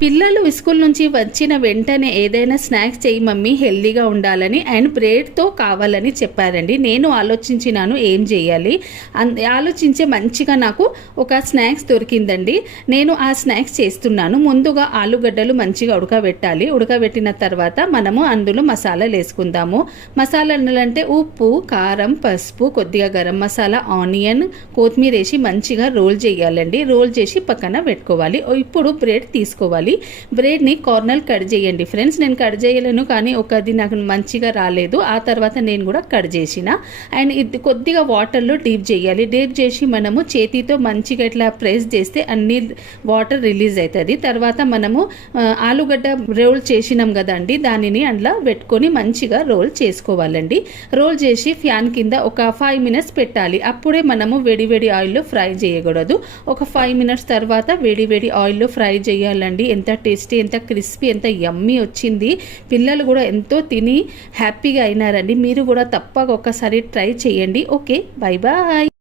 పిల్లలు స్కూల్ నుంచి వచ్చిన వెంటనే ఏదైనా స్నాక్స్ చేయి మమ్మీ, హెల్దీగా ఉండాలని అండ్ బ్రెడ్తో కావాలని చెప్పారండి. నేను ఆలోచించినాను ఏం చేయాలి ఆలోచించే మంచిగా నాకు ఒక స్నాక్స్ దొరికిందండి. నేను ఆ స్నాక్స్ చేస్తున్నాను. ముందుగా ఆలుగడ్డలు మంచిగా ఉడకబెట్టాలి. ఉడకబెట్టిన తర్వాత మనము అందులో మసాలాలు వేసుకుందాము. మసాలాలు అంటే ఉప్పు, కారం, పసుపు, కొద్దిగా గరం మసాలా, ఆనియన్, కొత్తిమీర వేసి మంచిగా రోల్ చేయాలండి. రోల్ చేసి పక్కన పెట్టుకోవాలి. ఇప్పుడు బ్రెడ్ తీసుకోవాలి. బ్రెడ్ని కార్నర్ కట్ చేయండి ఫ్రెండ్స్. నేను కట్ చేయలేను కానీ ఒకది నాకు మంచిగా రాలేదు. ఆ తర్వాత నేను కూడా కట్ చేసిన. అండ్ ఇది కొద్దిగా వాటర్లో డీప్ చేయాలి. డీప్ చేసి మనము చేతితో మంచిగా ఇట్లా ప్రెస్ చేస్తే అన్ని వాటర్ రిలీజ్ అవుతుంది. తర్వాత మనము ఆలుగడ్డ రోల్ చేసినాం కదండి, దానిని అందులో పెట్టుకొని మంచిగా రోల్ చేసుకోవాలండి. రోల్ చేసి ఫ్యాన్ కింద ఒక 5 minutes పెట్టాలి. అప్పుడే మనము వేడి వేడి ఆయిల్లో ఫ్రై చేయకూడదు. ఒక 5 minutes తర్వాత వేడి వేడి ఆయిల్లో ఫ్రై చేయాలండి. ఎంత టేస్టీ, ఎంత క్రిస్పీ, ఎంత యమ్మీ వచ్చింది. పిల్లలు కూడా ఎంతో తిని హ్యాపీగా అయినారండి. మీరు కూడా తప్పక ఒకసారి ట్రై చేయండి. Okay, bye bye.